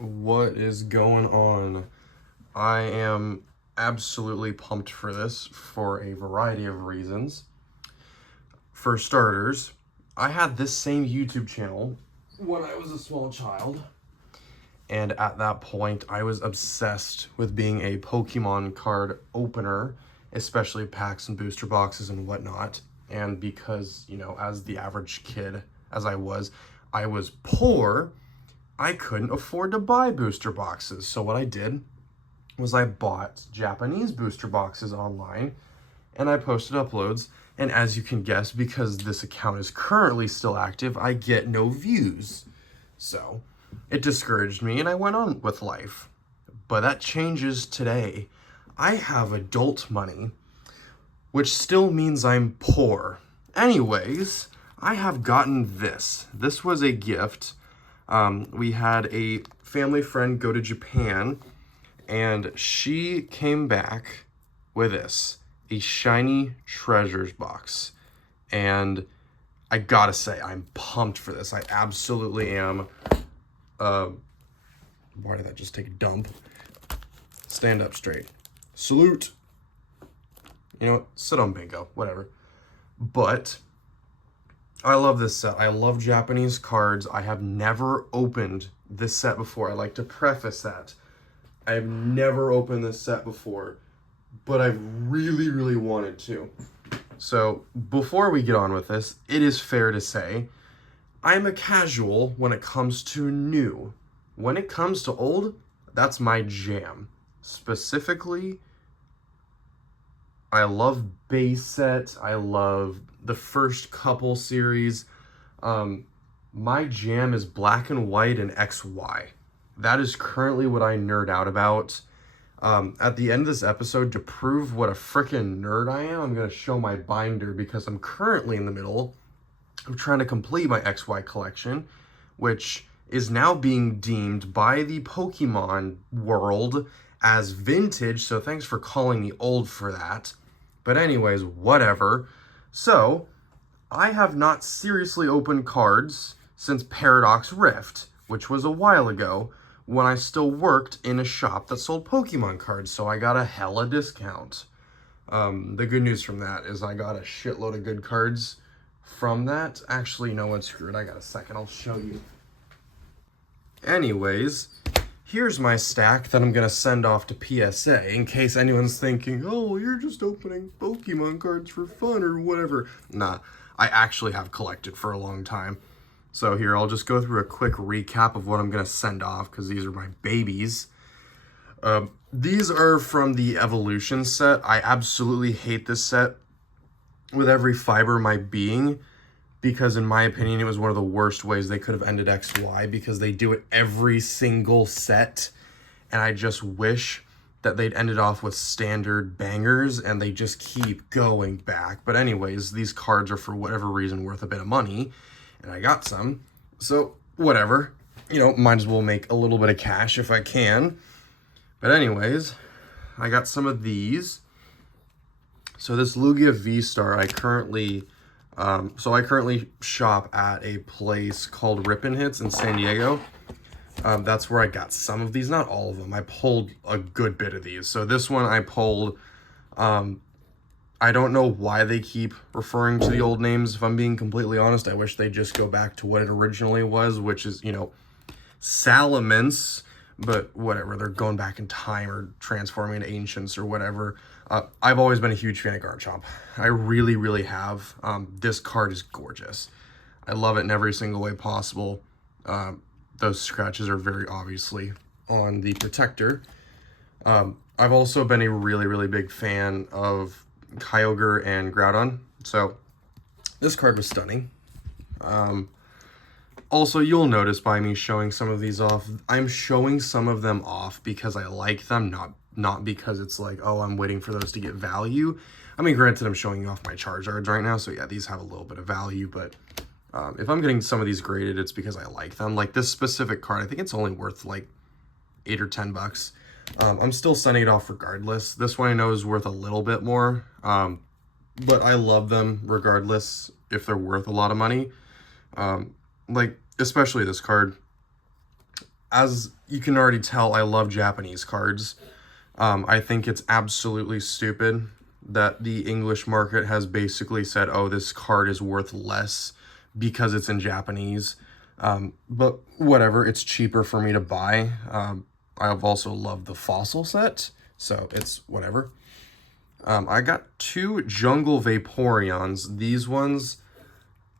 What is going on? I am absolutely pumped for this for a variety of reasons. For starters, I had this same YouTube channel when I was a small child, and at that point, I was obsessed with being a Pokemon card opener, especially packs and booster boxes and whatnot. And because, as the average kid, as I was poor. I couldn't afford to buy booster boxes. So what I did was I bought Japanese booster boxes online and I posted uploads. And as you can guess, because this account is currently still active, I get no views. So it discouraged me and I went on with life. But that changes today. I have adult money, which still means I'm poor. Anyways, I have gotten this. This was a gift. We had a family friend go to Japan, and she came back with this, a Shiny Treasures box. And I gotta say, I'm pumped for this. I absolutely am. Why did that just take a dump? Stand up straight. Salute. Sit on bingo, whatever. But I love this set. I love Japanese cards. I have never opened this set before. I like to preface that. I have never opened this set before, but I've really, really wanted to. So before we get on with this, it is fair to say I'm a casual when it comes to new. When it comes to old, that's my jam. Specifically, I love base set. I love the first couple series. My jam is black and white and XY. That is currently what I nerd out about. At the end of this episode, to prove what a freaking nerd I am, I'm going to show my binder because I'm currently in the middle of trying to complete my XY collection, which is now being deemed by the Pokemon world as vintage, so thanks for calling me old for that. But anyways, whatever. So, I have not seriously opened cards since Paradox Rift, which was a while ago when I still worked in a shop that sold Pokemon cards, so I got a hella discount. The good news from that is I got a shitload of good cards from that. Actually, no one screwed. I got a second. I'll show you. Anyways, here's my stack that I'm going to send off to PSA in case anyone's thinking, oh, you're just opening Pokemon cards for fun or whatever. Nah, I actually have collected for a long time. So here, I'll just go through a quick recap of what I'm going to send off because these are my babies. These are from the Evolution set. I absolutely hate this set with every fiber of my being because in my opinion, it was one of the worst ways they could have ended XY because they do it every single set. And I just wish that they'd ended off with standard bangers and they just keep going back. But anyways, these cards are for whatever reason worth a bit of money. And I got some. So whatever, might as well make a little bit of cash if I can. But anyways, I got some of these. So this Lugia V-Star, I currently shop at a place called Rip'n Hits in San Diego. That's where I got some of these, not all of them. I pulled a good bit of these. So this one I pulled, I don't know why they keep referring to the old names. If I'm being completely honest, I wish they'd just go back to what it originally was, which is, Salamence, but whatever. They're going back in time or transforming into Ancients or whatever. I've always been a huge fan of Garchomp. I really, really have. This card is gorgeous. I love it in every single way possible. Those scratches are very obviously on the protector. I've also been a really, really big fan of Kyogre and Groudon. So this card was stunning. Also, you'll notice by me showing some of these off, I'm showing some of them off because I like them, not because it's like, oh, I'm waiting for those to get value. I mean, granted, I'm showing you off my Charizards right now, so yeah, these have a little bit of value, but if I'm getting some of these graded, it's because I like them. Like this specific card, I think it's only worth like $8 or $10. I'm still sending it off regardless. This one I know is worth a little bit more, but I love them regardless if they're worth a lot of money. Like, especially this card. as you can already tell, I love Japanese cards. I think it's absolutely stupid that the English market has basically said, oh, this card is worth less because it's in Japanese. But whatever, it's cheaper for me to buy. I've also loved the Fossil set, so it's whatever. I got 2 Jungle Vaporeons. These ones,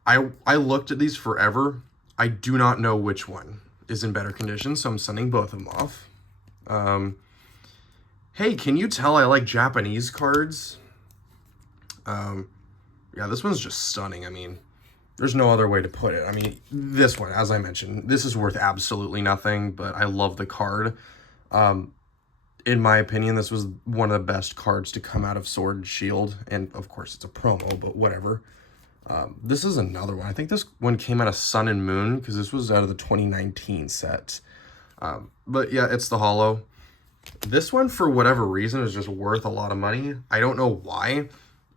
I looked at these forever. I do not know which one is in better condition, so I'm sending both of them off. Hey, can you tell I like Japanese cards? Yeah, this one's just stunning. I mean, there's no other way to put it. I mean, this one, as I mentioned, this is worth absolutely nothing, but I love the card. In my opinion, this was one of the best cards to come out of Sword and Shield, and of course it's a promo, but whatever. This is another one. I think this one came out of Sun and Moon, because this was out of the 2019 set. But yeah, it's the holo. This one, for whatever reason, is just worth a lot of money. I don't know why.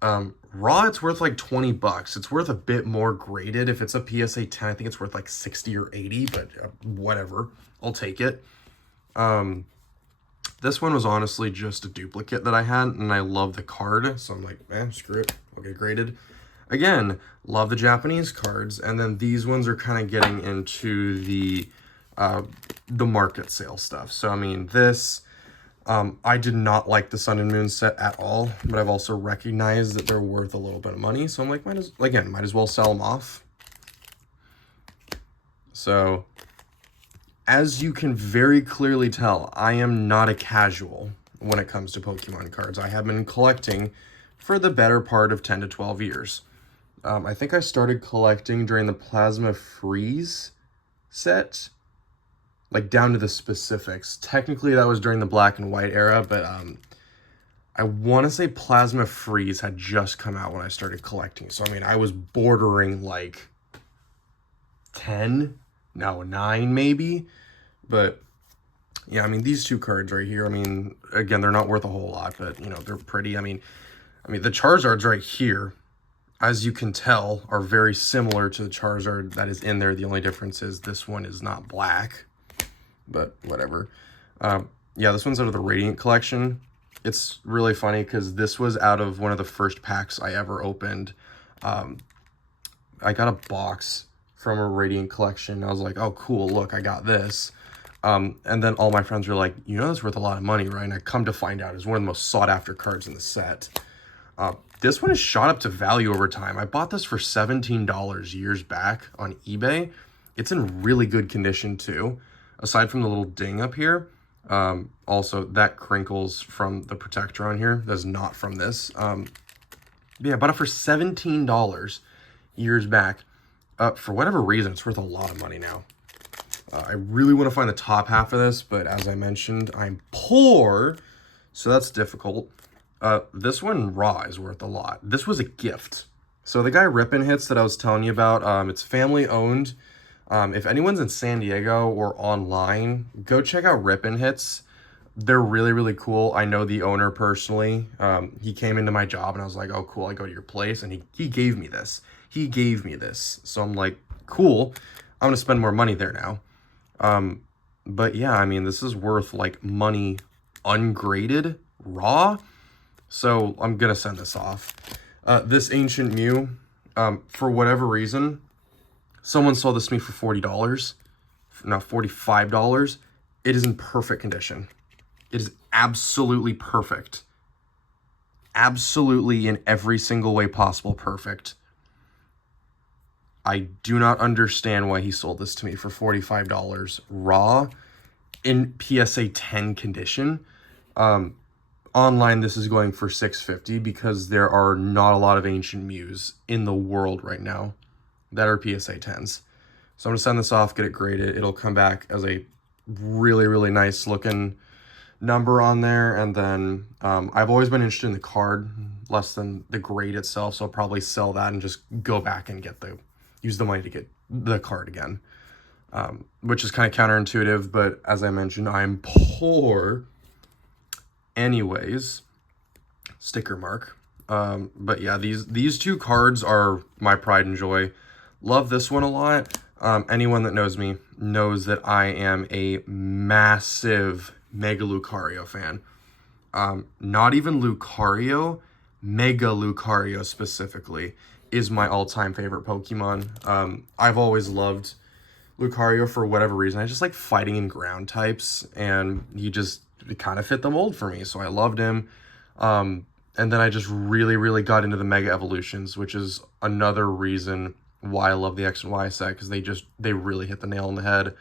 Raw, it's worth like 20 bucks. It's worth a bit more graded. If it's a PSA 10, I think it's worth like 60 or 80, but whatever. I'll take it. This one was honestly just a duplicate that I had, and I love the card, so I'm like, screw it. I'll get graded. Again, love the Japanese cards, and then these ones are kind of getting into the market sale stuff. So, I mean, this... I did not like the Sun and Moon set at all, but I've also recognized that they're worth a little bit of money, so I'm like, might as well sell them off. So, as you can very clearly tell, I am not a casual when it comes to Pokemon cards. I have been collecting for the better part of 10 to 12 years. I think I started collecting during the Plasma Freeze set, like down to the specifics. Technically, that was during the Black and White era, but I want to say Plasma Freeze had just come out when I started collecting. So, I mean, I was bordering like 9 maybe. But, yeah, I mean, these 2 cards right here, I mean, again, they're not worth a whole lot, but, you know, they're pretty. I mean, the Charizards right here, as you can tell, are very similar to the Charizard that is in there. The only difference is this one is not black. But whatever. Yeah, this one's out of the Radiant collection. It's really funny because this was out of one of the first packs I ever opened. I got a box from a Radiant collection. I was like, oh, cool, look, I got this. And then all my friends were like, you know, that's worth a lot of money, right? And I come to find out it's one of the most sought after cards in the set. This one has shot up to value over time. I bought this for $17 years back on eBay. It's in really good condition too. Aside from the little ding up here, also that crinkles from the protector on here. That's not from this. Yeah, I bought it for $17 years back. For whatever reason, it's worth a lot of money now. I really want to find the top half of this, but as I mentioned, I'm poor, so that's difficult. This one raw is worth a lot. This was a gift. So the guy Rippin' Hits that I was telling you about, it's family owned. If anyone's in San Diego or online, go check out Rippin' Hits. They're really, really cool. I know the owner personally. He came into my job and I was like, oh, cool, I go to your place. And he gave me this. He gave me this. So I'm like, cool, I'm going to spend more money there now. But yeah, I mean, this is worth like money ungraded, raw. So I'm going to send this off. This Ancient Mew, for whatever reason, someone sold this to me for $40, no, $45. It is in perfect condition. It is absolutely perfect. Absolutely in every single way possible perfect. I do not understand why he sold this to me for $45 raw in PSA 10 condition. Online, this is going for $650 because there are not a lot of Ancient Mews in the world right now that are PSA 10s. So I'm going to send this off, get it graded. It'll come back as a really, really nice looking number on there. And then I've always been interested in the card less than the grade itself. So I'll probably sell that and just go back and use the money to get the card again. Which is kind of counterintuitive, but as I mentioned, I'm poor. Anyways, sticker mark. But yeah, these 2 cards are my pride and joy. Love this one a lot. Anyone that knows me knows that I am a massive Mega Lucario fan. Not even Lucario, Mega Lucario specifically is my all-time favorite Pokemon. I've always loved Lucario for whatever reason. I just like fighting in ground types, and he kind of fit the mold for me, so I loved him. And then I just really got into the Mega Evolutions, which is another reason why I love the X and Y set, because they really hit the nail on the head.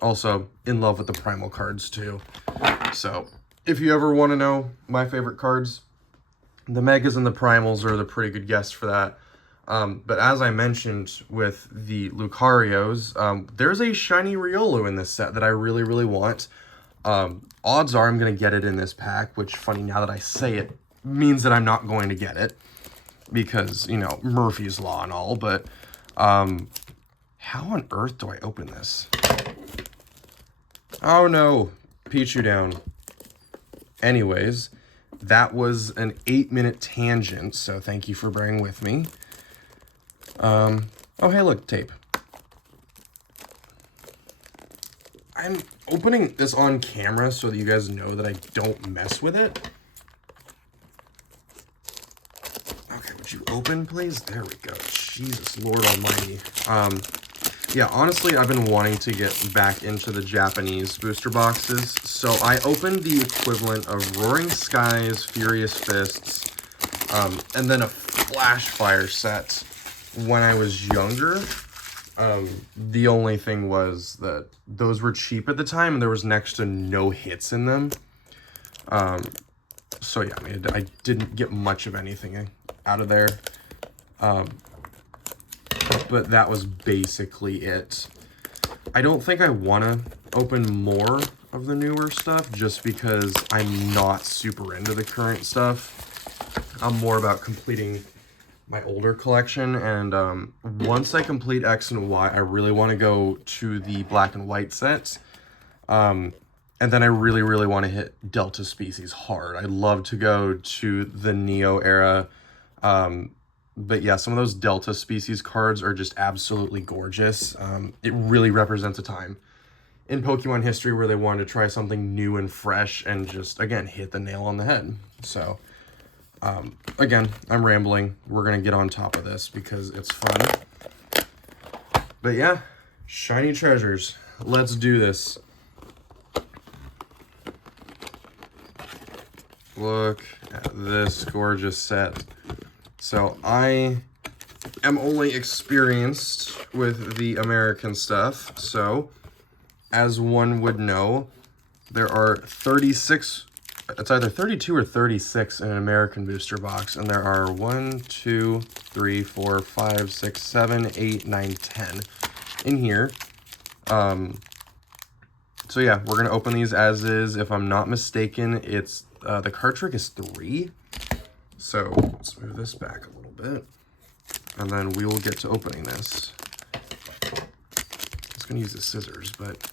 Also, in love with the Primal cards too. So, if you ever want to know my favorite cards, the Megas and the Primals are the pretty good guess for that. But as I mentioned with the Lucarios, there's a shiny Riolu in this set that I really want. Odds are I'm going to get it in this pack, which, funny now that I say it, means that I'm not going to get it. Because, you know, Murphy's Law and all, but how on earth do I open this? Oh no, Pichu down. Anyways, that was an 8-minute tangent, so thank you for bearing with me. Oh hey, look, tape. I'm opening this on camera so that you guys know that I don't mess with it. Okay, would you open, please? There we go. Jesus, Lord Almighty. Yeah, honestly, I've been wanting to get back into the Japanese booster boxes, so I opened the equivalent of Roaring Skies, Furious Fists, and then a Flash Fire set when I was younger. The only thing was that those were cheap at the time, and there was next to no hits in them. So yeah, I didn't get much of anything out of there. But that was basically it. I don't think I want to open more of the newer stuff just because I'm not super into the current stuff. I'm more about completing my older collection, and once I complete X and Y, I really want to go to the black and white sets. And then I really want to hit Delta Species hard. I'd love to go to the Neo era. But yeah, some of those Delta Species cards are just absolutely gorgeous. It really represents a time in Pokemon history where they wanted to try something new and fresh and just, again, hit the nail on the head. So, again, I'm rambling. We're going to get on top of this because it's fun. But yeah, shiny treasures. Let's do this. Look at this gorgeous set. So I am only experienced with the American stuff. So as one would know, there are 36, it's either 32 or 36 in an American booster box. And there are 1, 2, 3, 4, 5, 6, 7, 8, 9, 10 in here. So yeah, we're going to open these as is. If I'm not mistaken, it's the card trick is 3. So let's move this back a little bit, and then we will get to opening this. I was going to use the scissors, but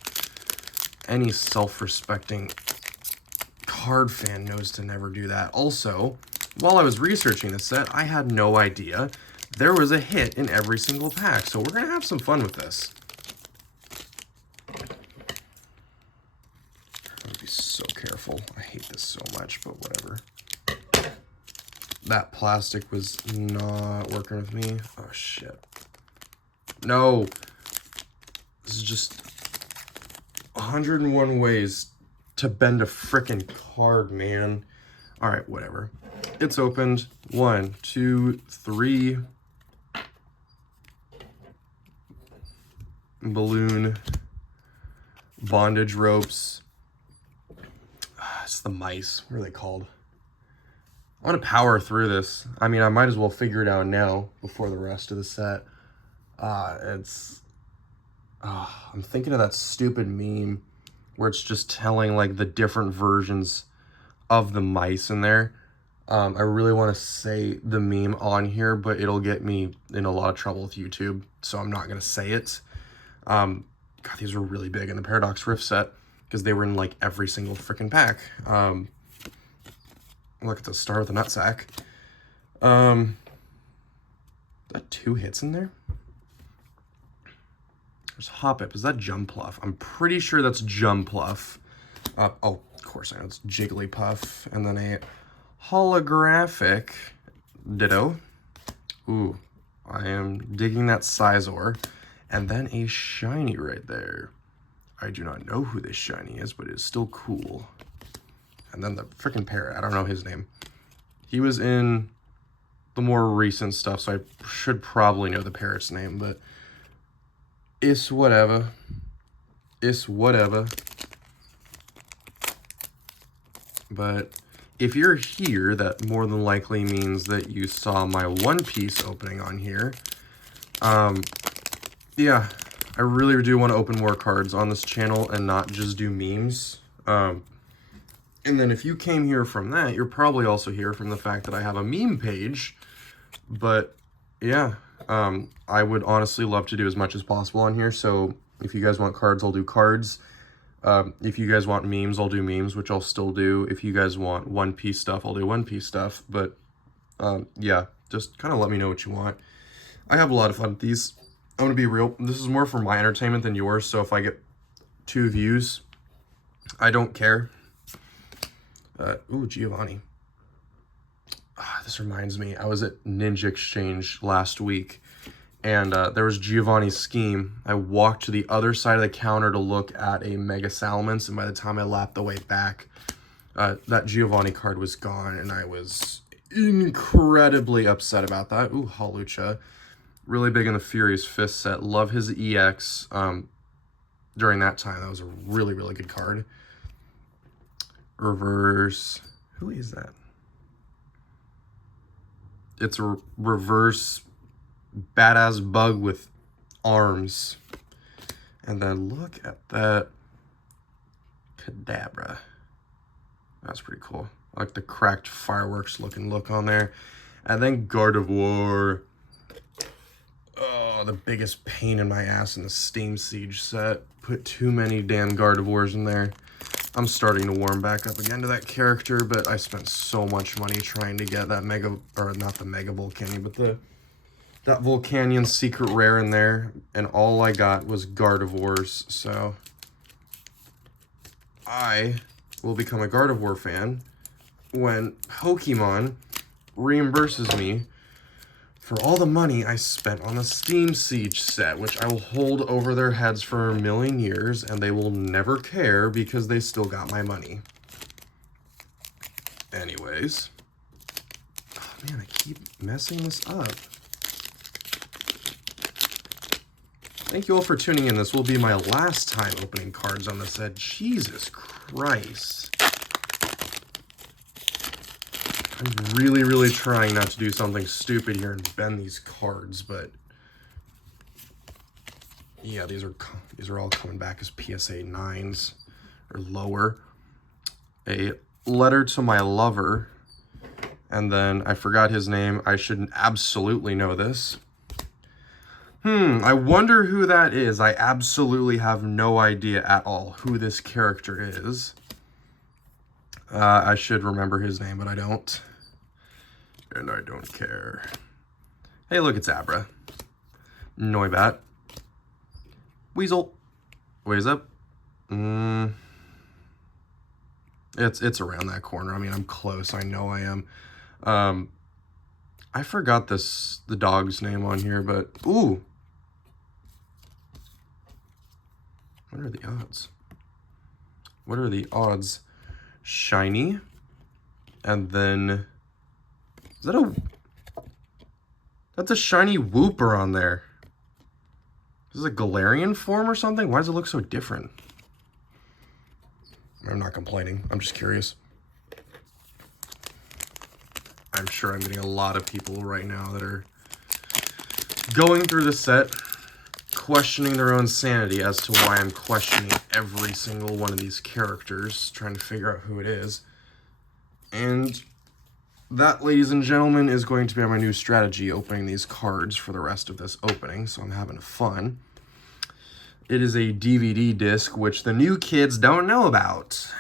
any self-respecting card fan knows to never do that. Also, while I was researching this set, I had no idea there was a hit in every single pack, so we're going to have some fun with this. I'm going to be so careful. I hate this so much, but whatever. That plastic was not working with me. Oh, shit. No. This is just 101 ways to bend a frickin' card, man. All right, whatever. It's opened. 1, 2, 3. Balloon. Bondage ropes. It's the mice. What are they called? I'm going to power through this. I mean, I might as well figure it out now before the rest of the set. I'm thinking of that stupid meme where it's just telling, like, the different versions of the mice in there. I really want to say the meme on here, but it'll get me in a lot of trouble with YouTube, so I'm not going to say it. God, these were really big in the Paradox Rift set because they were in, like, every single freaking pack. Look at the start of the nutsack. That 2 hits in there? There's Hoppip. Is that Jumpluff? I'm pretty sure that's Jumpluff. Oh, of course I know it's Jigglypuff. And then a holographic Ditto. Ooh, I am digging that Scizor. And then a shiny right there. I do not know who this shiny is, but it's still cool. And then the freaking parrot. I don't know his name. He was in the more recent stuff, so I should probably know the parrot's name, but it's whatever. It's whatever. But if you're here, that more than likely means that you saw my One Piece opening on here. Yeah, I really do want to open more cards on this channel and not just do memes. And then if you came here from that, you're probably also here from the fact that I have a meme page. But yeah, I would honestly love to do as much as possible on here. So if you guys want cards, I'll do cards. If you guys want memes, I'll do memes, which I'll still do. If you guys want One Piece stuff, I'll do One Piece stuff. But yeah, just kind of let me know what you want. I have a lot of fun with these. I'm going to be real. This is more for my entertainment than yours. So if I get 2 views, I don't care. Ooh, Giovanni. This reminds me, I was at Ninja Exchange last week, and there was Giovanni's Scheme. I walked to the other side of the counter to look at a Mega Salamence, and by the time I lapped the way back, that Giovanni card was gone, and I was incredibly upset about that. Ooh, Hawlucha. Really big in the Furious Fist set. Love his EX. During that time, that was a really, really good card. Reverse. Who is that? It's a reverse badass bug with arms. And then look at that Kadabra. That's pretty cool. I like the cracked fireworks looking look on there. And then Gardevoir. Oh, the biggest pain in my ass in the Steam Siege set. Put too many damn Gardevoirs in there. I'm starting to warm back up again to that character, but I spent so much money trying to get that Mega, or not the Mega Volcanion, but that Volcanion secret rare in there, and all I got was Gardevoirs, so I will become a Gardevoir fan when Pokemon reimburses me for all the money I spent on the Steam Siege set, which I will hold over their heads for a million years, and they will never care because they still got my money. Anyways. Oh man, I keep messing this up. Thank you all for tuning in. This will be my last time opening cards on this set. Jesus Christ. I'm really, really trying not to do something stupid here and bend these cards, but yeah, these are all coming back as PSA 9s or lower. A letter to my lover, and then I forgot his name. I should absolutely know this. I wonder who that is. I absolutely have no idea at all who this character is. I should remember his name, but I don't. And I don't care. Hey, look, it's Abra. Noibat. Weasel. Ways up. It's around that corner. I mean, I'm close. I know I am. I forgot the dog's name on here, but ooh. What are the odds? What are the odds? Shiny. And then is that that's a shiny Wooper on there. Is this a Galarian form or something? Why does it look so different? I'm not complaining. I'm just curious. I'm sure I'm getting a lot of people right now that are going through the set, questioning their own sanity as to why I'm questioning every single one of these characters, trying to figure out who it is. And that, ladies and gentlemen, is going to be my new strategy, opening these cards for the rest of this opening, so I'm having fun. It is a DVD disc, which the new kids don't know about.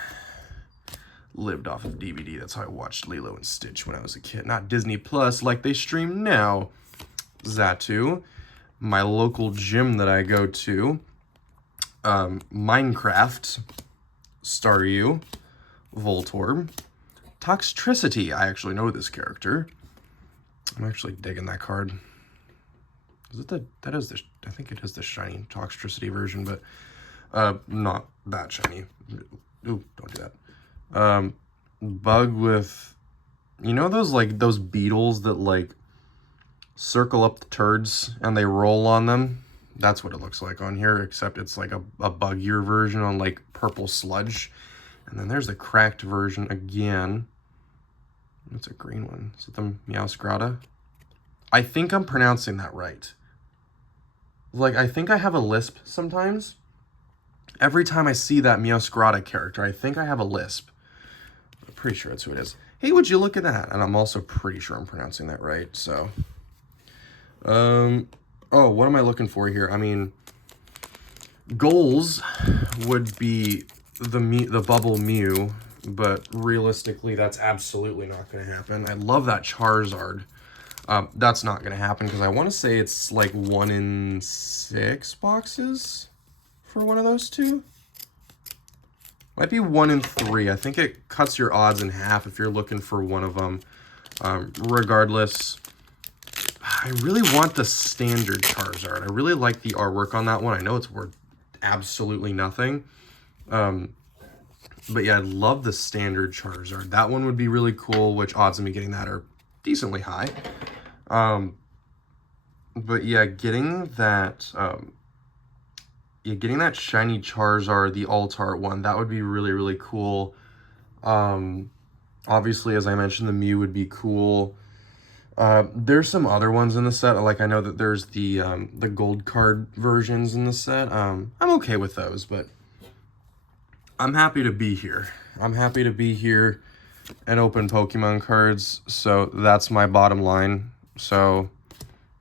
Lived off of DVD. That's how I watched Lilo and Stitch when I was a kid. Not Disney Plus like they stream now. Xatu. my local gym that I go to, Minecraft, Staryu, Voltorb, Toxtricity. I actually know this character. I'm actually digging that card. Is it I think it is the shiny Toxtricity version, but not that shiny. Ooh, don't do that. Bug with, you know those beetles that like circle up the turds and they roll on them? That's what it looks like on here, except it's like a buggier version on like purple sludge. And then there's the cracked version again. It's a green one. Is it the Meowscarada? I think I'm pronouncing that right. Like, I think I have a lisp sometimes. Every time I see that Meowscarada character, I think I have a lisp. I'm pretty sure that's who it is. Hey, would you look at that? And I'm also pretty sure I'm pronouncing that right, so. Oh, what am I looking for here? I mean, goals would be the bubble Mew, but realistically, that's absolutely not going to happen. I love that Charizard. That's not going to happen because I want to say it's like 1 in 6 boxes for one of those two. Might be 1 in 3. I think it cuts your odds in half if you're looking for one of them. Regardless, I really want the standard Charizard. I really like the artwork on that one. I know it's worth absolutely nothing. But yeah, I love the standard Charizard. That one would be really cool, which odds of me getting that are decently high. But yeah, getting that shiny Charizard, the Altart one, that would be really, really cool. Obviously, as I mentioned, the Mew would be cool. There's some other ones in the set. Like, I know that there's the gold card versions in the set. I'm okay with those, but I'm happy to be here. I'm happy to be here and open Pokemon cards, so that's my bottom line. So,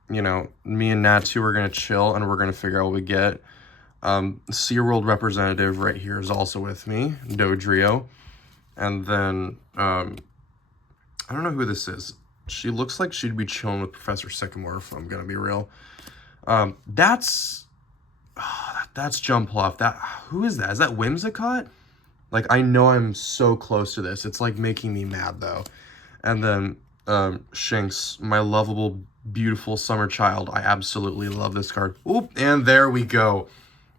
you know, me and Natu are going to chill, and we're going to figure out what we get. Sea World representative right here is also with me, Dodrio. And then, I don't know who this is. She looks like she'd be chilling with Professor Sycamore, if I'm going to be real. That's Jumpluff. Who is that? Is that Whimsicott? Like, I know I'm so close to this. It's like making me mad though. And then Shinx, my lovable, beautiful summer child. I absolutely love this card. Oop, and there we go.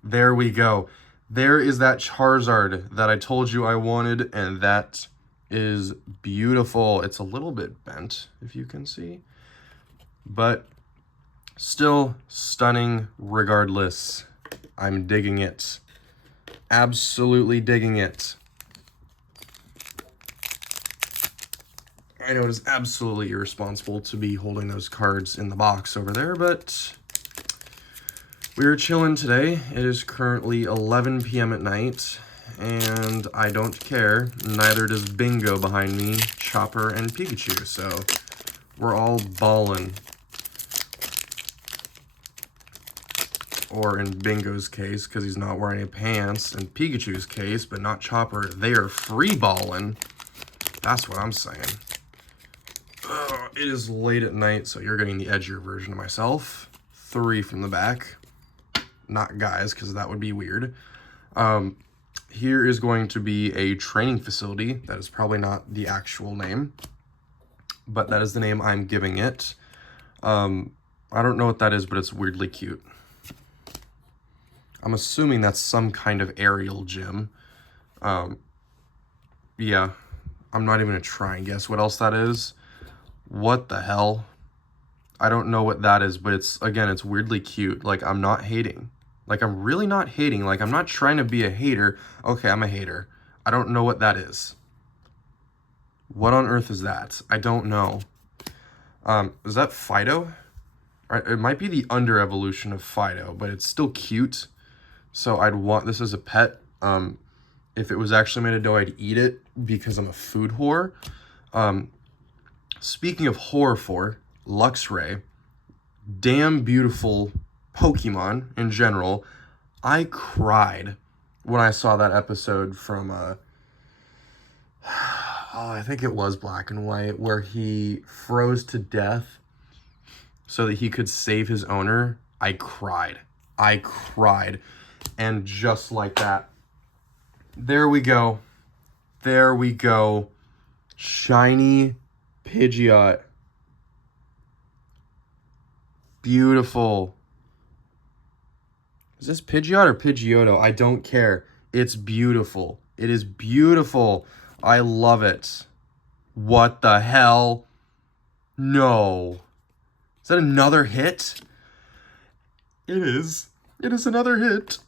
There we go. There is that Charizard that I told you I wanted, and that is beautiful. It's a little bit bent, if you can see, but still stunning regardless. I'm digging it. Absolutely digging it. I know it is absolutely irresponsible to be holding those cards in the box over there, but we're chilling today. It is currently 11 p.m. at night, and I don't care. Neither does Bingo behind me, Chopper, and Pikachu, so we're all ballin'. Or in Bingo's case, because he's not wearing any pants, in Pikachu's case, but not Chopper, they are free balling. That's what I'm saying. It is late at night, so you're getting the edgier version of myself. 3 from the back. Not guys, because that would be weird. Here is going to be a training facility. That is probably not the actual name, but that is the name I'm giving it. I don't know what that is, but it's weirdly cute. I'm assuming that's some kind of aerial gym. Yeah, I'm not even gonna try and guess what else that is. What the hell? I don't know what that is, but it's weirdly cute. Like, I'm not hating. Like, I'm really not hating. Like, I'm not trying to be a hater. Okay, I'm a hater. I don't know what that is. What on earth is that? I don't know. Is that Fido? It might be the under evolution of Fido, but it's still cute. So I'd want this as a pet. If it was actually made of dough, I'd eat it because I'm a food whore. Speaking of whore, Luxray, damn beautiful Pokemon in general. I cried when I saw that episode from, I think it was Black and White, where he froze to death so that he could save his owner. I cried. I cried. And just like that, there we go. There we go. Shiny Pidgeot. Beautiful. Is this Pidgeot or Pidgeotto? I don't care. It's beautiful. It is beautiful. I love it. What the hell? No. Is that another hit? It is. It is another hit.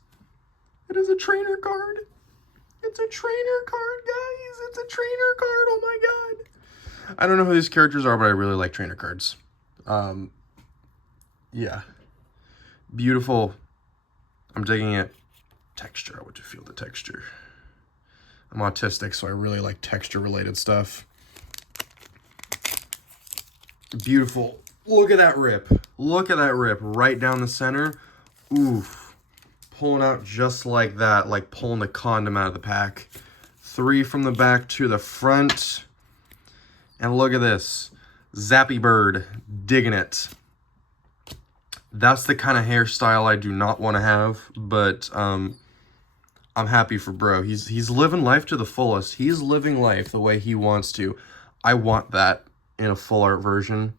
It is a trainer card. It's a trainer card, guys. It's a trainer card. Oh my god. I don't know who these characters are, but I really like trainer cards. Yeah. Beautiful. I'm digging it. Texture. I want to feel the texture. I'm autistic, so I really like texture-related stuff. Beautiful. Look at that rip. Look at that rip right down the center. Oof. Pulling out just like that, like pulling the condom out of the pack. 3 from the back to the front. And look at this. Zappy Bird. Digging it. That's the kind of hairstyle I do not want to have, but I'm happy for bro. He's living life to the fullest. He's living life the way he wants to. I want that in a full art version.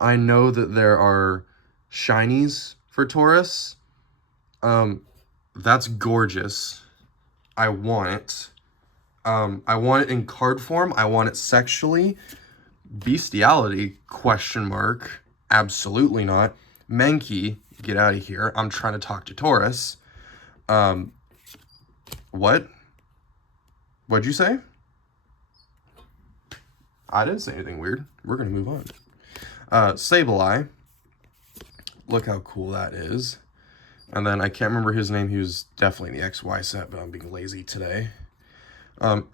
I know that there are shinies for Tauros. That's gorgeous. I want it. I want it in card form. I want it sexually. Bestiality, question mark. Absolutely not. Mankey, get out of here. I'm trying to talk to Tauros. What? What'd you say? I didn't say anything weird. We're going to move on. Sableye. Look how cool that is. And then I can't remember his name. He was definitely in the XY set, but I'm being lazy today.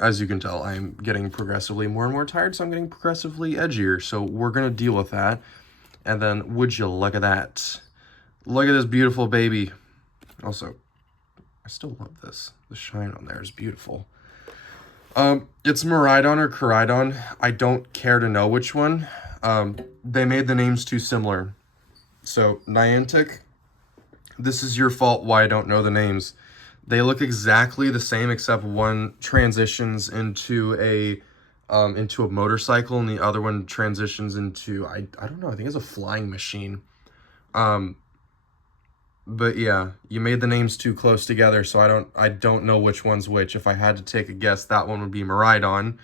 As you can tell, I'm getting progressively more and more tired, so I'm getting progressively edgier. So we're going to deal with that. And then, would you look at that? Look at this beautiful baby. Also, I still love this. The shine on there is beautiful. It's Miraidon or Koraidon. I don't care to know which one. They made the names too similar. So, Niantic, this is your fault why I don't know the names. They look exactly the same except one transitions into a motorcycle and the other one transitions into, I don't know, I think it's a flying machine. But yeah, you made the names too close together, so I don't know which one's which. If I had to take a guess, that one would be Miraidon.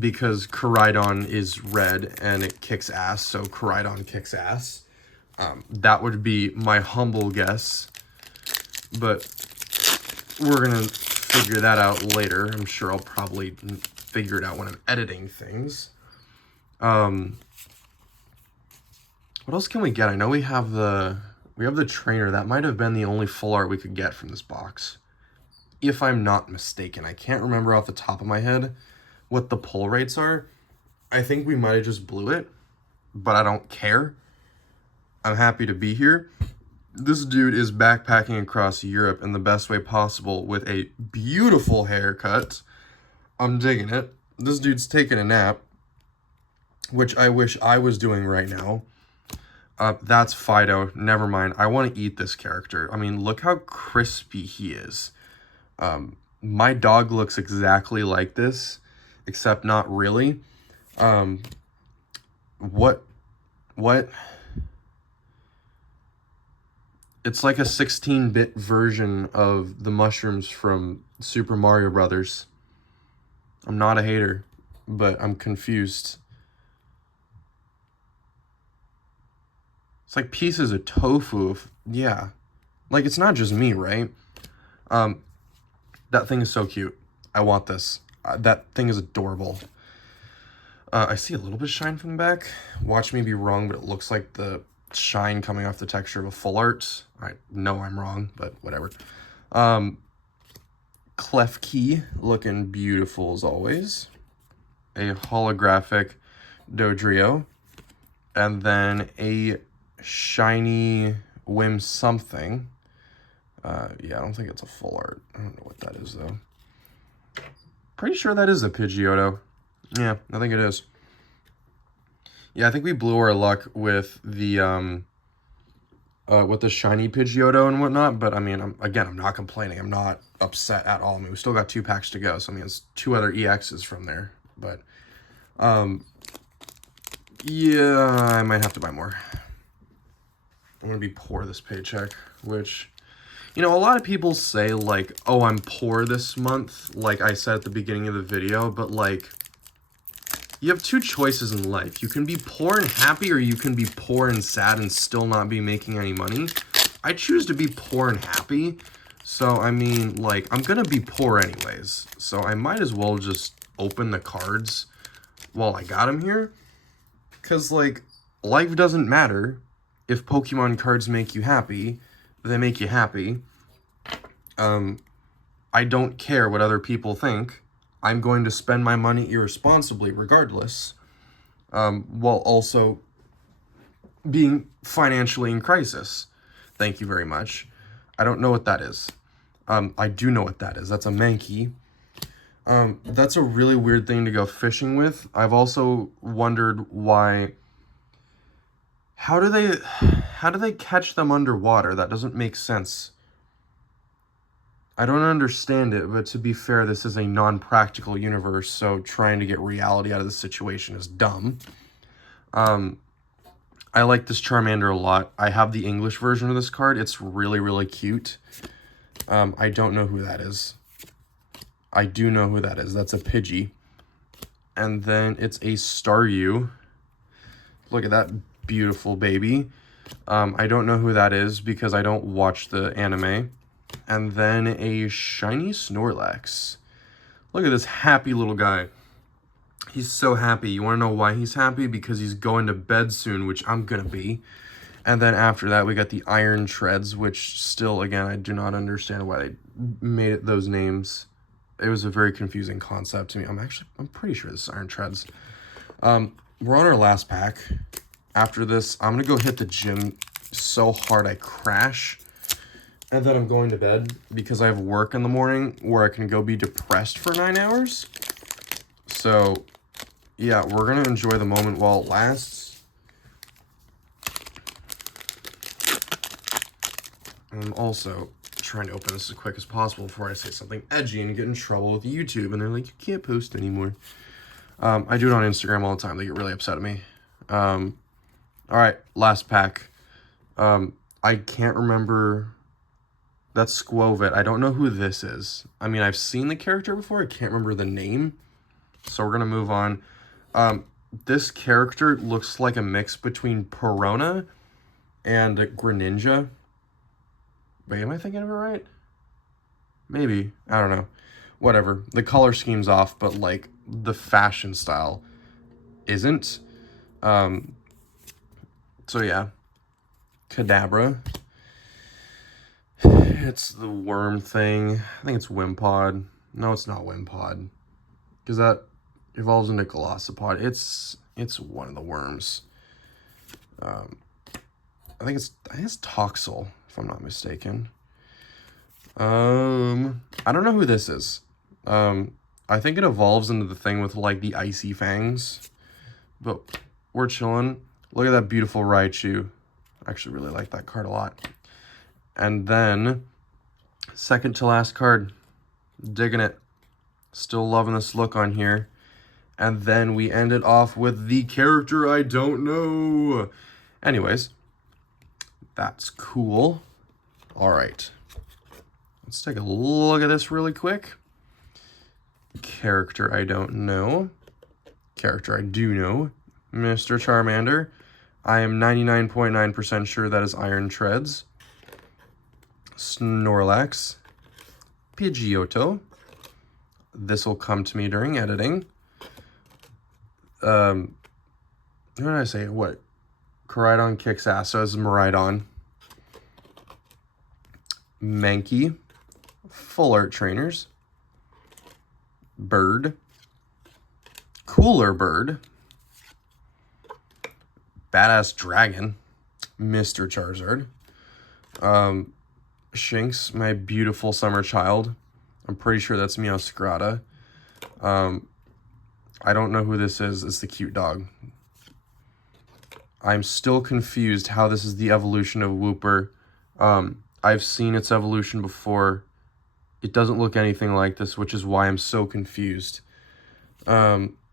Because Koraidon is red and it kicks ass, so Koraidon kicks ass. That would be my humble guess. But we're going to figure that out later. I'm sure I'll probably figure it out when I'm editing things. What else can we get? I know we have the trainer. That might have been the only full art we could get from this box, if I'm not mistaken. I can't remember off the top of my head what the pull rates are. I think we might have just blew it, but I don't care. I'm happy to be here. This dude is backpacking across Europe in the best way possible with a beautiful haircut. I'm digging it. This dude's taking a nap, which I wish I was doing right now. That's Fido. Never mind. I want to eat this character. I mean, look how crispy he is. My dog looks exactly like this, except not really. What? It's like a 16-bit version of the mushrooms from Super Mario Brothers. I'm not a hater, but I'm confused. It's like pieces of tofu. Yeah. Like, it's not just me, right? That thing is so cute. I want this. That thing is adorable. I see a little bit of shine from the back. Watch me be wrong, but it looks like the shine coming off the texture of a full art. I know I'm wrong, but whatever. Klefki looking beautiful as always. A holographic Dodrio. And then a shiny Whim something. Yeah, I don't think it's a full art. I don't know what that is, though. Pretty sure that is a Pidgeotto. Yeah, I think it is. Yeah, I think we blew our luck with the shiny Pidgeotto and whatnot, but I mean, I'm not complaining. I'm not upset at all. I mean, we still got 2 packs to go, so I mean, it's 2 other EXs from there, but yeah, I might have to buy more. I'm gonna be poor this paycheck, which, you know, a lot of people say, like, oh, I'm poor this month, like I said at the beginning of the video, but, like, you have 2 choices in life. You can be poor and happy, or you can be poor and sad and still not be making any money. I choose to be poor and happy, so, I mean, like, I'm gonna be poor anyways, so I might as well just open the cards while I got them here, because, like, life doesn't matter. If Pokemon cards make you happy, they make you happy. I don't care what other people think. I'm going to spend my money irresponsibly regardless, while also being financially in crisis. Thank you very much. I don't know what that is. I do know what that is. That's a Mankey. That's a really weird thing to go fishing with. I've also wondered why... How do they catch them underwater? That doesn't make sense. I don't understand it, but to be fair, this is a non-practical universe, so trying to get reality out of the situation is dumb. I like this Charmander a lot. I have the English version of this card. It's really, really cute. I don't know who that is. I do know who that is. That's a Pidgey. And then it's a Staryu. Look at that beautiful baby. I don't know who that is because I don't watch the anime. And then a shiny Snorlax. Look at this happy little guy. He's so happy. You want to know why he's happy? Because he's going to bed soon, which I'm gonna be. And then after that, we got the Iron Treads, which still, again, I do not understand why they made it those names. It was a very confusing concept to me. I'm pretty sure this is Iron Treads. We're on our last pack. After this, I'm going to go hit the gym so hard I crash. And then I'm going to bed because I have work in the morning where I can go be depressed for 9 hours. So, yeah, we're going to enjoy the moment while it lasts. I'm also trying to open this as quick as possible before I say something edgy and get in trouble with YouTube. And they're like, you can't post anymore. I do it on Instagram all the time. They get really upset at me. All right, last pack. I can't remember. That's Skwovet. I don't know who this is. I mean, I've seen the character before. I can't remember the name. So we're going to move on. This character looks like a mix between Perona and Greninja. Wait, am I thinking of it right? Maybe. I don't know. Whatever. The color scheme's off, but, like, the fashion style isn't. So, yeah. Kadabra. It's the worm thing. I think it's Wimpod. No, it's not Wimpod. Because that evolves into Glossopod. It's one of the worms. I think it's Toxel, if I'm not mistaken. I don't know who this is. I think it evolves into the thing with, like, the icy fangs. But we're chilling. Look at that beautiful Raichu. I actually really like that card a lot. And then, second to last card. Digging it. Still loving this look on here. And then we end it off with the character I don't know. Anyways, that's cool. All right. Let's take a look at this really quick. Character I don't know. Character I do know. Mr. Charmander. I am 99.9% sure that is Iron Treads. Snorlax. Pidgeotto. This will come to me during editing. What did I say? What? Koraidon kicks ass, so it's Miraidon. Mankey. Full Art Trainers. Bird. Cooler Bird. Badass Dragon. Mr. Charizard. Shinx, my beautiful summer child. I'm pretty sure that's I'm still confused how this is the evolution of Wooper. I've seen its evolution before. It doesn't look anything like this, which is why I'm so confused. Gardevoir.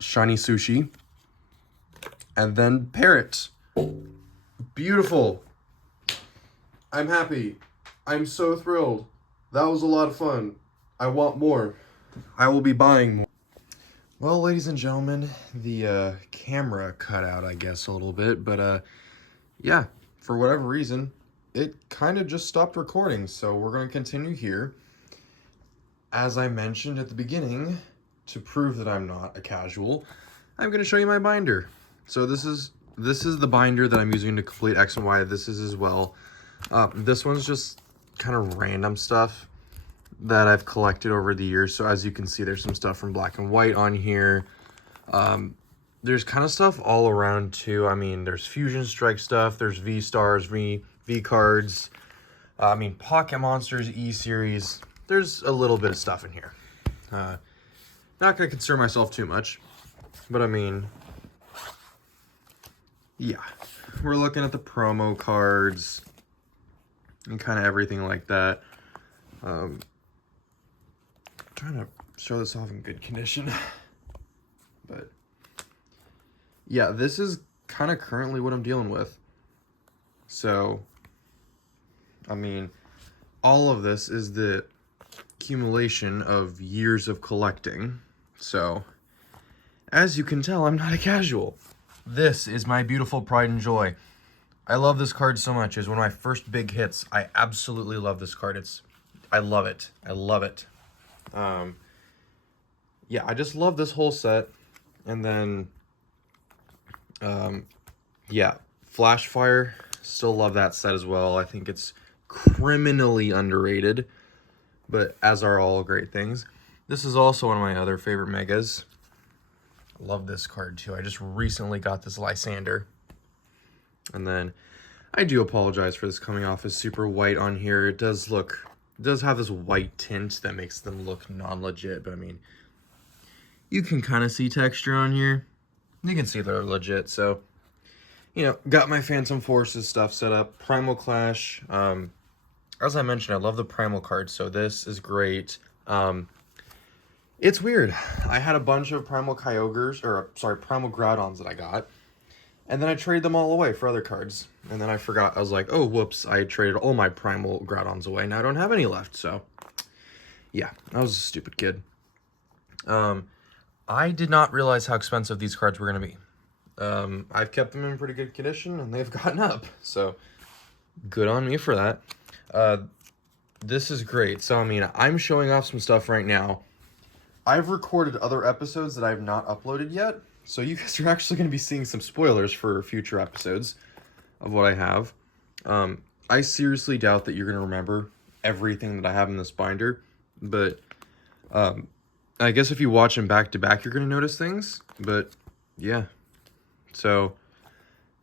Shiny Sushi. And then Parrot. Beautiful. I'm happy. I'm so thrilled. That was a lot of fun. I want more. I will be buying more. Well, ladies and gentlemen, the camera cut out, I guess, a little bit, but yeah, for whatever reason, it kind of just stopped recording, so we're going to continue here. As I mentioned at the beginning, to prove that I'm not a casual, I'm going to show you my binder. So this is the binder that I'm using to complete X and Y. This is as well. This one's just kind of random stuff that I've collected over the years. So as you can see, there's some stuff from Black and White on here. There's kind of stuff all around too. I mean, there's Fusion Strike stuff, there's V-Stars, V cards. I mean, Pocket Monsters, E-Series. There's a little bit of stuff in here. Not going to concern myself too much, but I mean, yeah. We're looking at the promo cards and kind of everything like that. Trying to show this off in good condition, but yeah, this is kind of currently what I'm dealing with. So, I mean, all of this is the accumulation of years of collecting. So, as you can tell, I'm not a casual. This is my beautiful pride and joy. I love this card so much. It's one of my first big hits. I absolutely love this card. I love it. I love it. Yeah, I just love this whole set. And then, yeah, Flashfire, still love that set as well. I think it's criminally underrated, but as are all great things. This is also one of my other favorite megas. I love this card too. I just recently got this Lysander. And then, I do apologize for this coming off as super white on here. It does have this white tint that makes them look non-legit, but I mean, you can kind of see texture on here. You can see they're legit, so, you know, got my Phantom Forces stuff set up. Primal Clash, as I mentioned, I love the Primal cards, so this is great. It's weird. I had a bunch of Primal Kyogres, or, sorry, Primal Groudons that I got, and then I traded them all away for other cards. And then I forgot. I was like, oh, whoops. I traded all my Primal Groudons away. Now I don't have any left. So, yeah. I was a stupid kid. I did not realize how expensive these cards were going to be. I've kept them in pretty good condition, and they've gotten up. So, good on me for that. This is great. So, I mean, I'm showing off some stuff right now. I've recorded other episodes that I've not uploaded yet. So you guys are actually going to be seeing some spoilers for future episodes of what I have. I seriously doubt that you're going to remember everything that I have in this binder. But I guess if you watch them back to back, you're going to notice things. But yeah. So,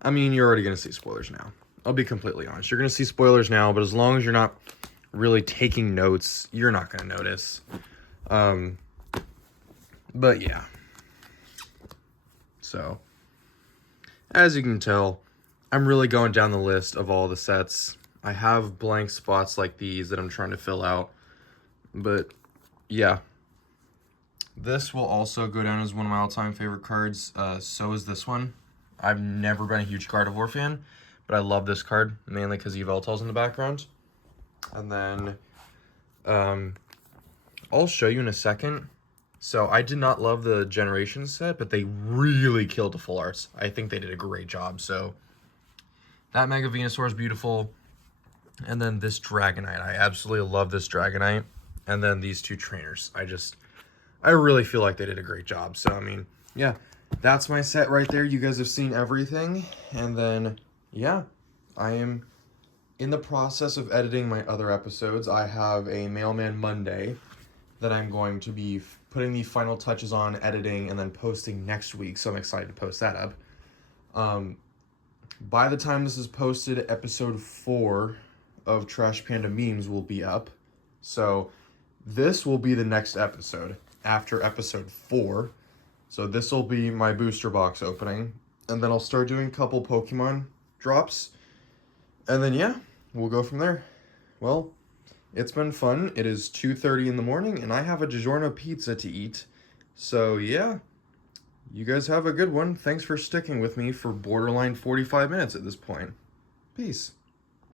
I mean, you're already going to see spoilers now. I'll be completely honest. You're going to see spoilers now, but as long as you're not really taking notes, you're not going to notice. But yeah. So, as you can tell, I'm really going down the list of all the sets. I have blank spots like these that I'm trying to fill out. But, yeah. This will also go down as one of my all-time favorite cards. So is this one. I've never been a huge Gardevoir fan, but I love this card, mainly because Yveltal's in the background. And then, I'll show you in a second. So I did not love the Generations set, but they really killed the full arts. I think they did a great job. So that Mega Venusaur is beautiful. And then this Dragonite. I absolutely love this Dragonite. And then these two trainers. I really feel like they did a great job. So, I mean, yeah, that's my set right there. You guys have seen everything. And then, yeah, I am in the process of editing my other episodes. I have a Mailman Monday that I'm going to be putting the final touches on, editing, and then posting next week. So I'm excited to post that up. By the time this is posted, episode 4 of Trash Panda Memes will be up. So this will be the next episode. after episode 4. So this will be my booster box opening. And then I'll start doing a couple Pokemon drops. And then, yeah, we'll go from there. Well, it's been fun. It is 2:30 in the morning, and I have a DiGiorno pizza to eat. So, yeah, you guys have a good one. Thanks for sticking with me for borderline 45 minutes at this point. Peace.